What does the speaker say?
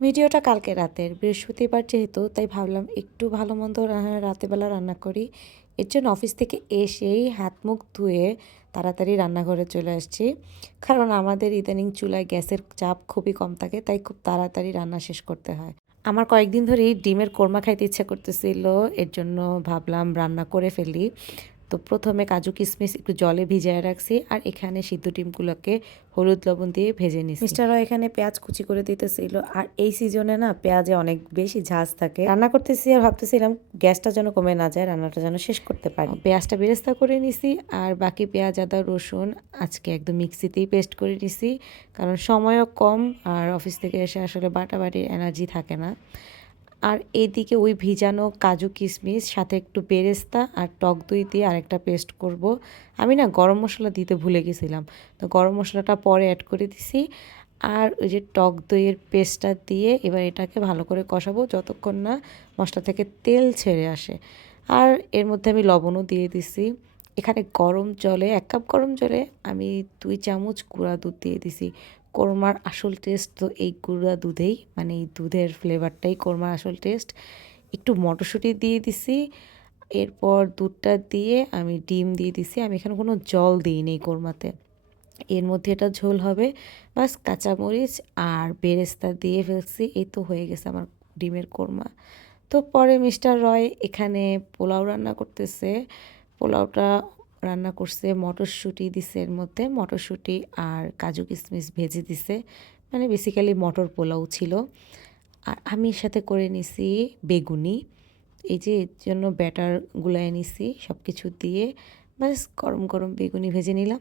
ভিডিওটা কালকে রাতের, বৃহস্পতিবার যেহেতু তাই ভাবলাম একটু ভালো মন্দ রাতেরবেলা রান্না করি। এর জন্য অফিস থেকে এসেই হাত মুখ ধুয়ে তাড়াতাড়ি রান্নাঘরে চলে আসছি। কারণ আমাদের ইদানিং চুলায় গ্যাসের চাপ খুবই কম থাকে, তাই খুব তাড়াতাড়ি রান্না শেষ করতে হয়। আমার কয়েকদিন ধরেই ডিমের কোরমা খাইতে ইচ্ছা করতেছিল, এর জন্য ভাবলাম রান্না করে ফেলি। তো প্রথমে কাজু কিশমিশ একটু জলে ভিজায় রাখছি, আর এখানে সিদ্ধ ডিমগুলোকে হলুদ লবণ দিয়ে ভেজে নিছি। মিস্টাররা এখানে পেঁয়াজ কুচি করে দিতেছিল, আর এই সিজনে না পেঁয়াজে অনেক বেশি ঝাঁজ থাকে। রান্না করতেছি আর ভাবতেছিলাম গ্যাসটা যেন কমে না যায়, রান্নাটা যেন শেষ করতে পারি। পেঁয়াজটা বেরেস্তা করে নিছি, আর বাকি পেঁয়াজ আদা রসুন আজকে একদম মিক্সিতেই পেস্ট করে নিছি, কারণ সময়ও কম আর অফিস থেকে এসে আসলে বাটাবাটির এনার্জি থাকে না। আর এইদিকে ওই ভিজানো কাজু কিশমিশ সাথে একটু বেরেস্তা আর টক দই দিয়ে আরেকটা পেস্ট করব। আমি না গরম মশলা দিতে ভুলে গেছিলাম, তো গরম মশলাটা পরে অ্যাড করে দিছি। আর ওই যে টক দইয়ের পেস্টটা দিয়ে এবার এটাকে ভালো করে কষাবো যতক্ষণ না মশলা থেকে তেল ছেড়ে আসে। আর এর মধ্যে আমি লবণও দিয়ে দিছি। এখানে গরম জলে 1 কাপ গরম জলে আমি 2 চামচ গুঁড়া দুধ দিয়ে দিছি। কোরমার আসল টেস্ট তো এই গুঁড়া দুধেই, মানে এই দুধের ফ্লেভারটাই কোরমার আসল টেস্ট। একটু মটরশুঁটি দিয়ে দিছি, এরপর দুধটা দিয়ে আমি ডিম দিয়ে দিছি। আমি এখানে কোনো জল দিইনি এই কোরমাতে। এর মধ্যে এটা ঝোল হবে, বাস কাঁচামরিচ আর বেরেস্তা দিয়ে ফেলছি, এই তো হয়ে গেছে আমার ডিমের কোরমা। তো পরে মিস্টার রয় এখানে পোলাও রান্না করতেছে। পোলাওটা রান্না করছে, মটরশুঁটি দিছে এর মধ্যে, মটরশুঁটি আর কাজু কিশমিশ ভেজে দিছে, মানে বেসিক্যালি মটর পোলাও ছিল। আর আমি এর সাথে করে নিছি বেগুনি। এই যে এর জন্য ব্যাটার গুলায় নিছি সব কিছু দিয়ে, ব্যাস গরম গরম বেগুনি ভেজে নিলাম।